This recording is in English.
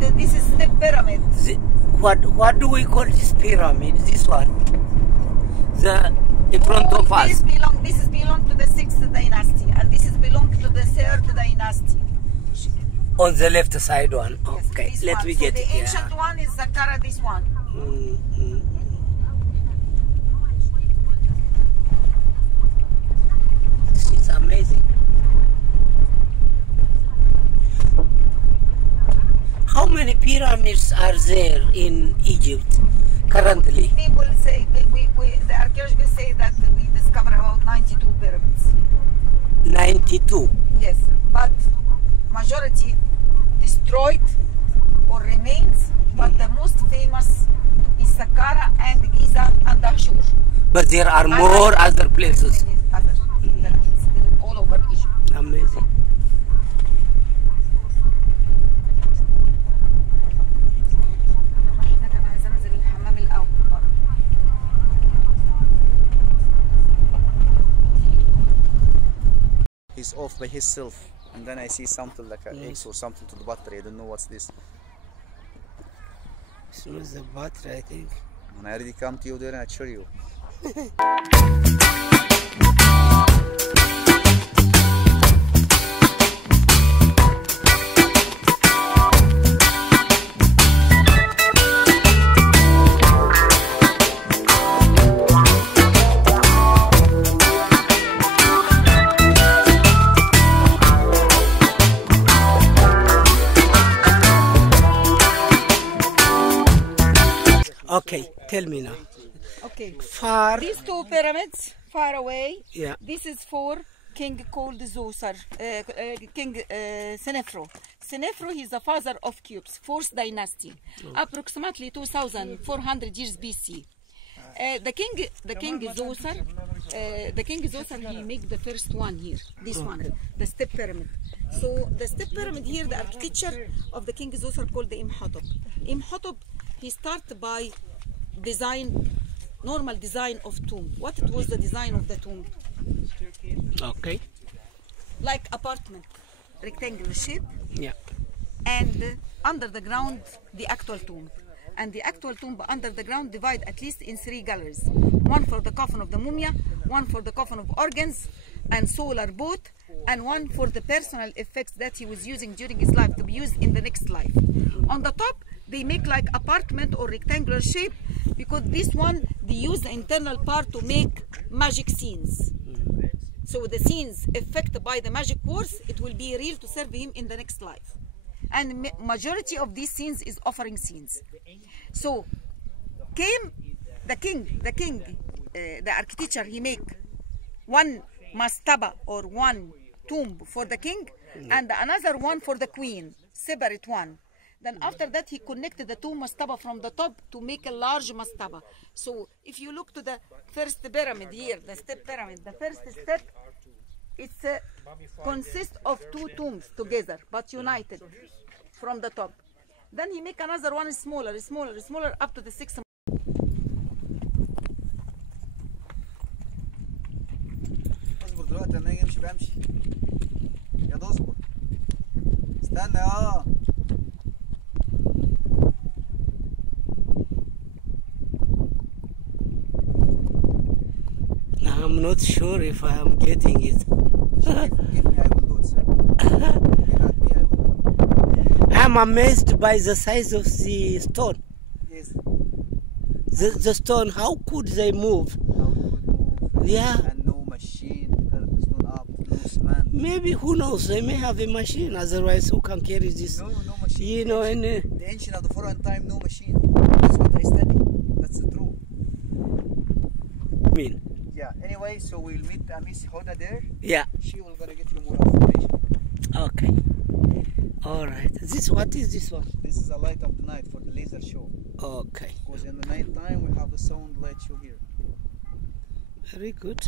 this is step pyramid. What do we call this pyramid? This one, in front of us. This belong to the 6th dynasty, and this is belong to the 3rd dynasty. On the left side one. Okay, yes, let me get the it. The ancient one is Saqqara, this one. It's amazing. How many pyramids are there in Egypt currently? People say, the archaeologists say that we discovered about 92 pyramids. 92? Yes, but majority destroyed or remains, but the most famous is Saqqara and Giza and Dahshur. But there are more other places. All over Egypt. Amazing. He's off by himself, and then I see something like an X or something to the battery. I don't know what's this. This was the battery, I think. And I already come to you there and I show you. Okay, tell me now. Okay. Far. These two pyramids, far away. Yeah. This is for king called Zoser, King Senefro. Senefro, he's the father of cubes, 4th dynasty, approximately 2,400 years BC. The king Zoser, he make the first one here, this one, the step pyramid. So the step pyramid here, the architecture of the king Zoser called the Imhotep. Imhotep, he started by normal design of tomb. What it was the design of the tomb? Okay. Like apartment, rectangular shape. Yeah. And under the ground, the actual tomb. And the actual tomb under the ground divide at least in 3 galleries. One for the coffin of the mumia, one for the coffin of organs and solar boat, and one for the personal effects that he was using during his life to be used in the next life. On the top, they make like apartment or rectangular shape, because this one, they use the internal part to make magic scenes. So the scenes affected by the magic words, it will be real to serve him in the next life. And majority of these scenes is offering scenes. So came the king, the architecture, he make one mastaba or one tomb for the king and another one for the queen, separate one. Then after that, he connected the 2 mastaba from the top to make a large mastaba. So if you look to the first pyramid here, the step pyramid, the first step, it's consists of 2 tombs together, but united from the top. Then he make another one smaller, up to the 6th. اصبر دلوقتي لما اجي امشي بمشي. يا ده اصبر. استنى I'm not sure if I am getting it. Give me, I will do it, sir. Give me, I will. I'm amazed by the size of the stone. Yes. The stone, how could they move? How it would move. Yeah. And no machine to carry the stone up, no cement. Maybe, who knows, they may have a machine, otherwise who can carry this? No machine. You know, and the ancient of the foreign time, no machine. That's what I study. That's the truth. mean. Yeah, anyway, so we'll meet Miss Hoda there. Yeah. She will gonna get you more information. Okay. Alright. What is this one? This is a light of the night for the laser show. Okay. Because in the night time we have the sound light show here. Very good.